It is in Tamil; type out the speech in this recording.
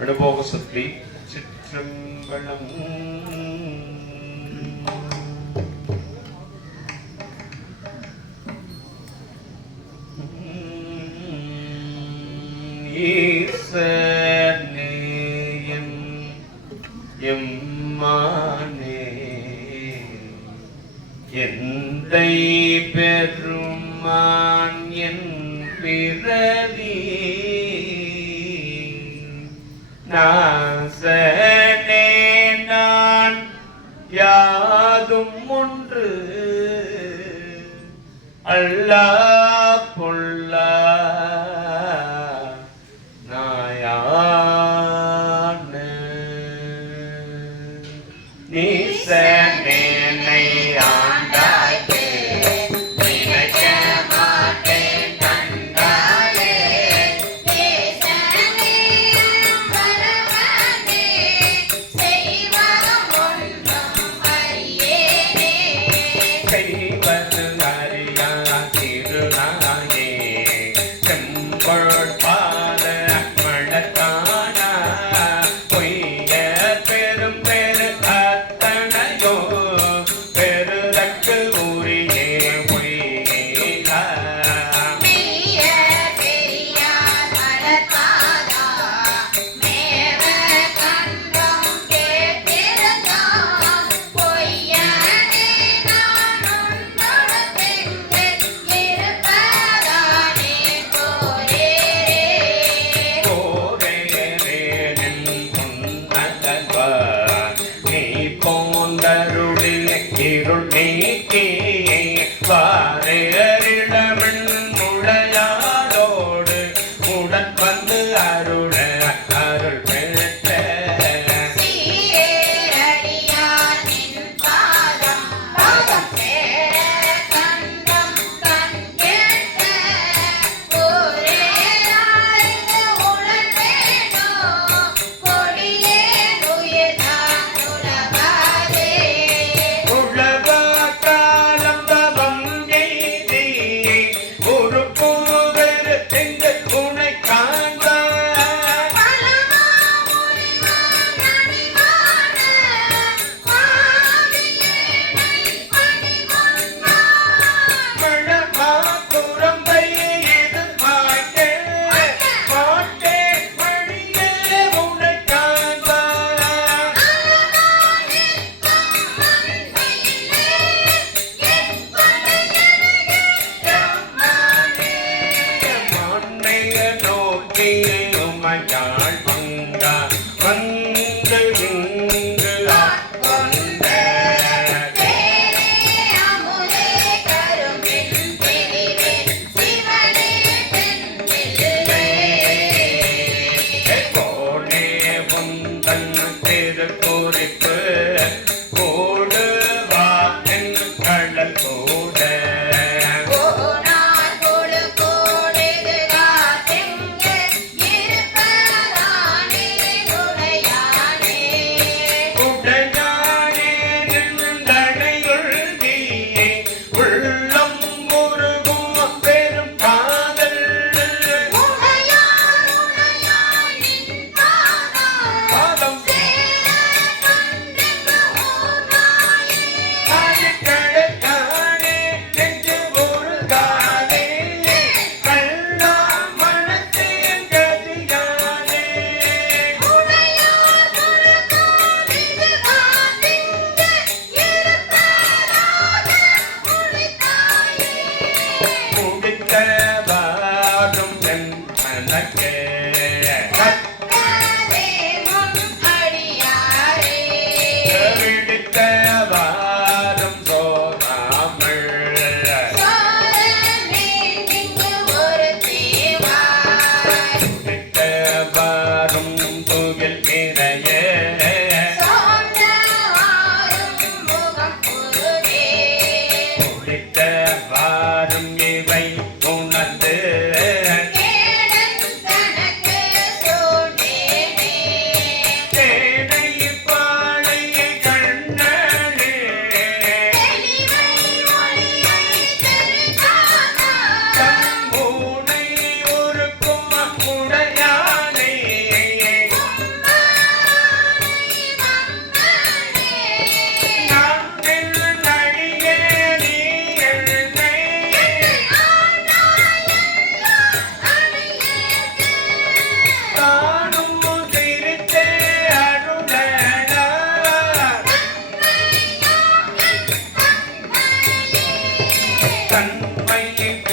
விடுபோக சுற்றி சிற்றம்பலம் ஈசனேயம் எம்மானே எந்தை பெருமான் என் பிறவியே நாசனே நான் யாதும் ஒன்று. அல்லா के like that. 赞美。